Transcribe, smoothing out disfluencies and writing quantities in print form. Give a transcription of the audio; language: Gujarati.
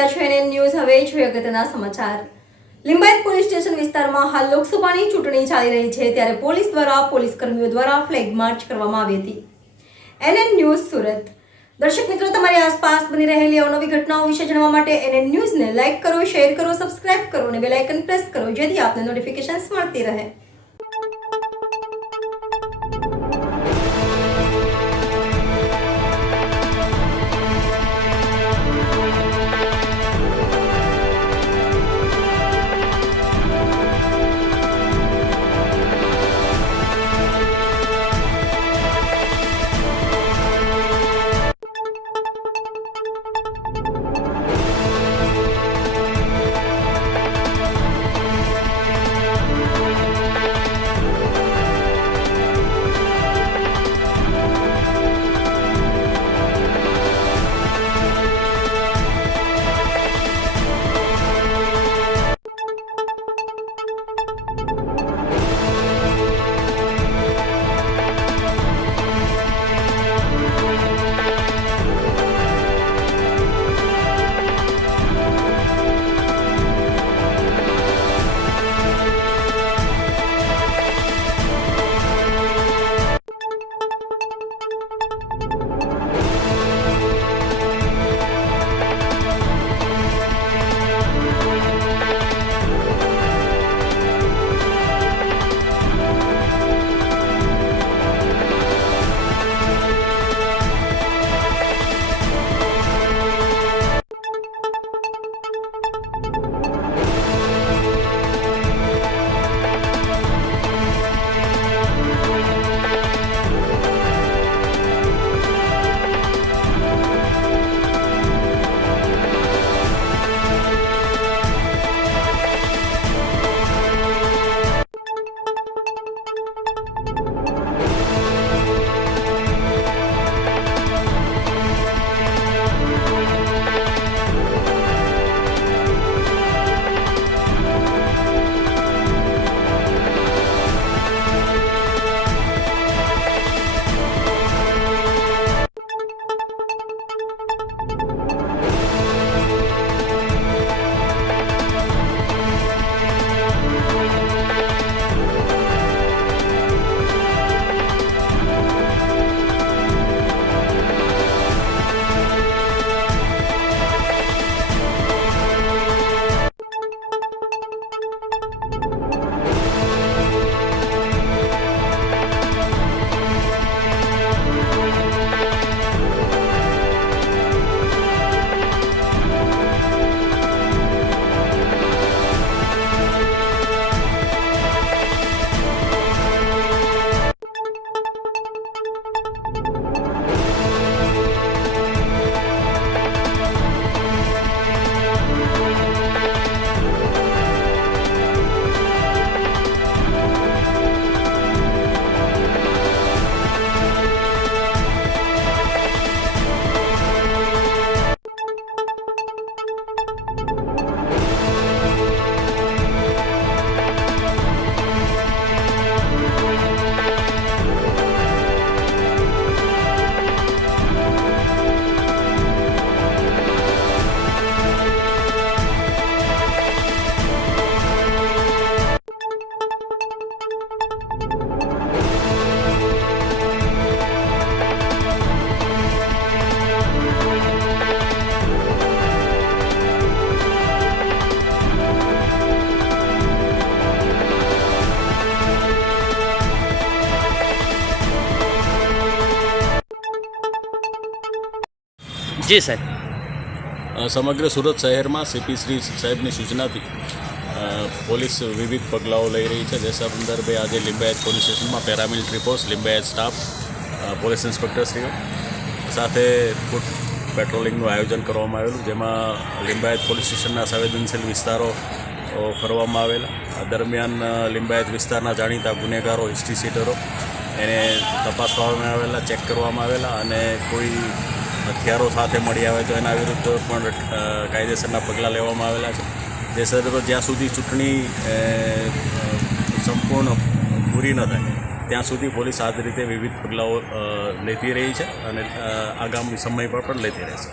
રહ્યા છો NN ન્યૂઝ. હવે જોઈએ અગત્યના સમાચાર. લિંબાયત પોલીસ સ્ટેશન વિસ્તારમાં હાલ લોકસભાની ચૂંટણી ચાલી રહી છે, ત્યારે પોલીસ દ્વારા પોલીસ કર્મીઓ દ્વારા ફ્લેગ માર્ચ કરવામાં આવી હતી. NN news Surat. દર્શક મિત્રો, તમારી આસપાસ બની રહેલી અવનવી ઘટનાઓ વિશે જાણવા માટે NN ન્યૂઝને લાઇક કરો, શેર કરો, સબસ્ક્રાઇબ કરો અને બેલ આઇકન પ્રેસ કરો, જેથી આપને નોટિફિકેશન્સ મળતી રહે. જી સાહેબ. સમગ્ર સુરત શહેરમાં સીપી શ્રી સાહેબની સૂચનાથી પોલીસ વિવિધ પગલાઓ લઈ રહી છે. જે સંદર્ભે આજે લિંબાયત પોલીસ સ્ટેશનમાં paramilitary force, Limbayat staff, police ઇન્સ્પેક્ટરશ્રીઓ સાથે ફૂટ પેટ્રોલિંગનું આયોજન કરવામાં આવેલું, જેમાં લિંબાયત પોલીસ સ્ટેશનના સંવેદનશીલ વિસ્તારો ફરવામાં આવેલા. દરમિયાન લિંબાયત વિસ્તારના જાણીતા ગુનેગારો, હિસ્ટ્રી સીટરો એને તપાસવામાં આવેલા, ચેક કરવામાં આવેલા અને કોઈ હથિયારો સાથે મળી આવે તો એના વિરુદ્ધ પણ કાયદેસરના પગલાં લેવામાં આવેલા છે. જે સંદર્ભે જ્યાં સુધી ચૂંટણી સંપૂર્ણ પૂરી ન થાય ત્યાં સુધી પોલીસ આ રીતે વિવિધ પગલાઓ લેતી રહી છે અને આગામી સમય પર પણ લેતી રહેશે.